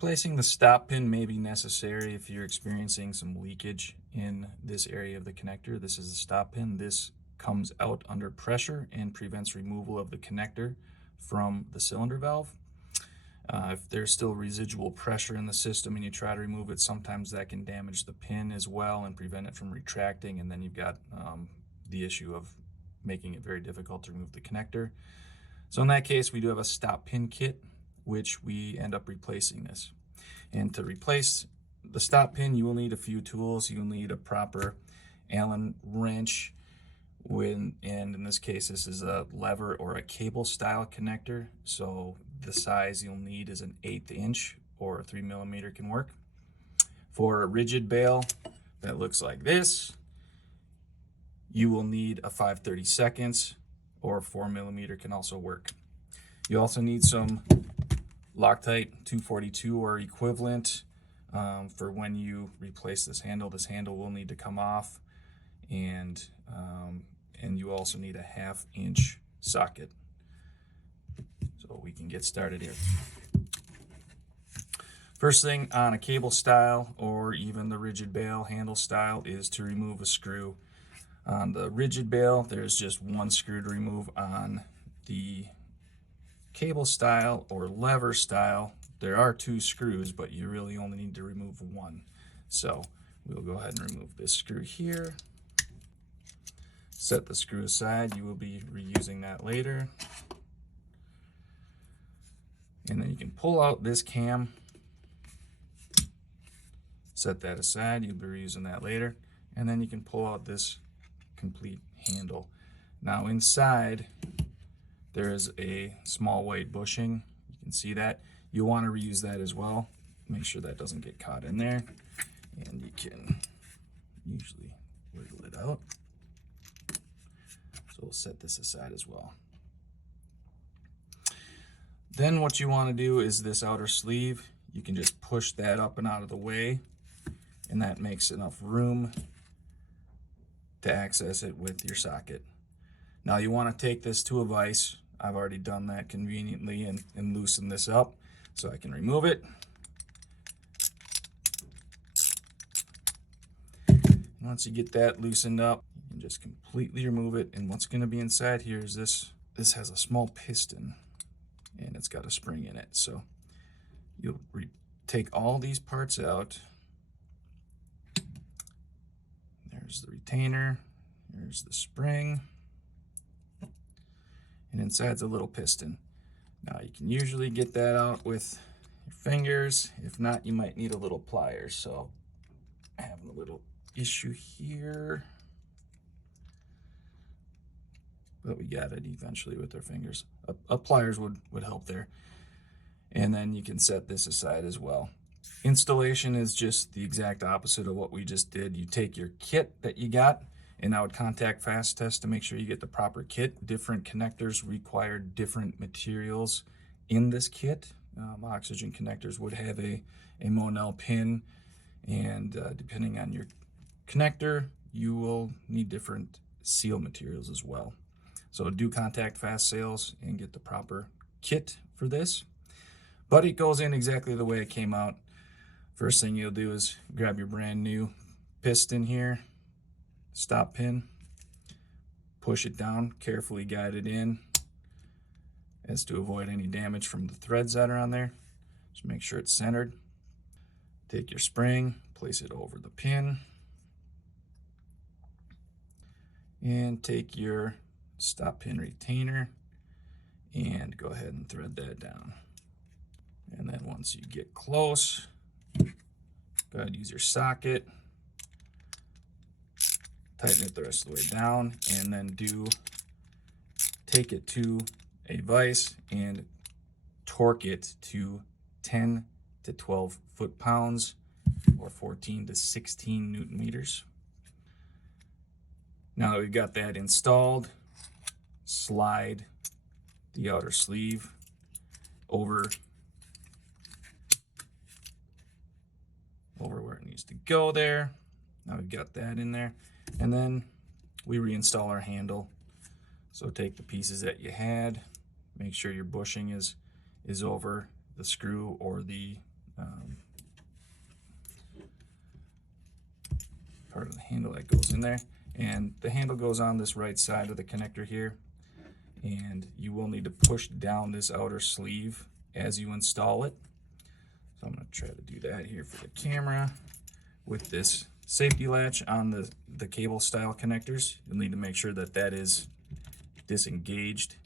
Replacing the stop pin may be necessary if you're experiencing some leakage in this area of the connector. This is the stop pin. This comes out under pressure and prevents removal of the connector from the cylinder valve. If there's still residual pressure in the system and you try to remove it, sometimes that can damage the pin as well and prevent it from retracting, and then you've got the issue of making it very difficult to remove the connector. So in that case, we do have a stop pin kit, which we end up replacing this. And to replace the stop pin, you will need a few tools. You'll need a proper Allen wrench, and in this case, this is a lever or a cable style connector. So the size you'll need is an 1/8 inch, or 3mm can work. For a rigid bail that looks like this, you will need a 5/32, or 4mm can also work. You also need some Loctite 242 or equivalent for when you replace this handle. This handle will need to come off, and you also need a 1/2 inch socket. So we can get started here. First thing on a cable style or even the rigid bail handle style is to remove a screw. On the rigid bail, there's just one screw to remove. On the cable style or lever style, there are 2 screws, but you really only need to remove one. So we'll go ahead and remove this screw here. Set the screw aside. You will be reusing that later. And then you can pull out this cam. Set that aside. You'll be reusing that later. And then you can pull out this complete handle. Now inside, there is a small white bushing. You can see that. You'll want to reuse that as well. Make sure that doesn't get caught in there. And you can usually wiggle it out. So we'll set this aside as well. Then what you want to do is this outer sleeve. You can just push that up and out of the way, and that makes enough room to access it with your socket. Now you want to take this to a vise. I've already done that conveniently and loosen this up so I can remove it. And once you get that loosened up, you can just completely remove it. And what's going to be inside here is this. This has a small piston, and it's got a spring in it. So you'll take all these parts out. There's the retainer, there's the spring, and inside's a little piston. Now you can usually get that out with your fingers. If not, you might need a little pliers. So I have a little issue here, but we got it eventually with our fingers. A pliers would help there. And then you can set this aside as well. Installation is just the exact opposite of what we just did. You take your kit that you got, and I would contact FasTest to make sure you get the proper kit. Different connectors require different materials in this kit. Oxygen connectors would have a Monel pin, and depending on your connector, you will need different seal materials as well. So do contact Fast Sales and get the proper kit for this. But it goes in exactly the way it came out. First thing you'll do is grab your brand new piston here, stop pin, push it down, carefully guide it in as to avoid any damage from the threads that are on there. Just make sure it's centered. Take your spring, place it over the pin, and take your stop pin retainer and go ahead and thread that down. And then once you get close, go ahead and use your socket, tighten it the rest of the way down, and then take it to a vise and torque it to 10 to 12 foot-pounds or 14 to 16 Newton meters. Now that we've got that installed, slide the outer sleeve over where it needs to go there. Now we've got that in there, and then we reinstall our handle. So take the pieces that you had, make sure your bushing is over the screw or the part of the handle that goes in there. And the handle goes on this right side of the connector here. And you will need to push down this outer sleeve as you install it. So I'm going to try to do that here for the camera. With this safety latch on the cable style connectors, you'll need to make sure that that is disengaged.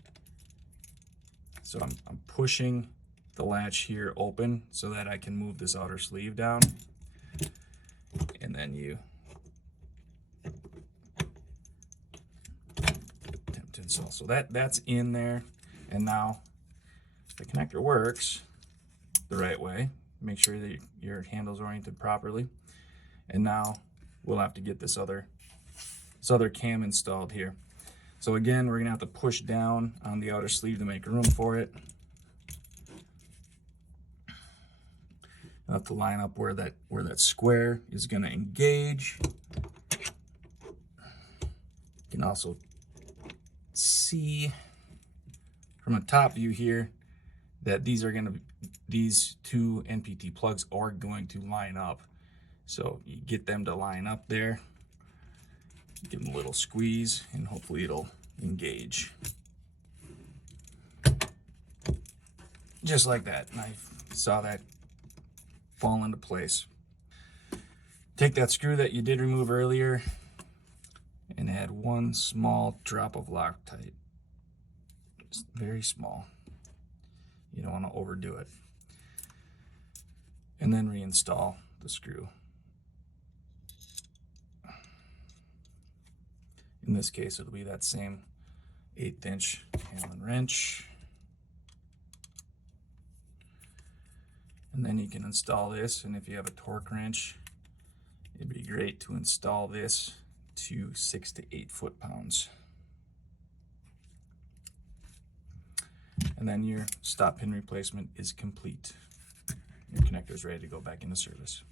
So I'm pushing the latch here open so that I can move this outer sleeve down. And then you attempt to install. So that's in there. And now the connector works the right way. Make sure that your handle's oriented properly. And now we'll have to get this other cam installed here. So again, we're gonna have to push down on the outer sleeve to make room for it. I'll have to line up where that square is gonna engage. You can also see from a top view here that these two NPT plugs are going to line up. So you get them to line up there, give them a little squeeze, and hopefully it'll engage. Just like that. And I saw that fall into place. Take that screw that you did remove earlier and add one small drop of Loctite. Just very small. You don't want to overdo it. And then reinstall the screw. In this case, it'll be that same 1/8 inch Allen wrench. And then you can install this, and if you have a torque wrench, it'd be great to install this to 6 to 8 foot-pounds. And then your stop pin replacement is complete. Your connector is ready to go back into service.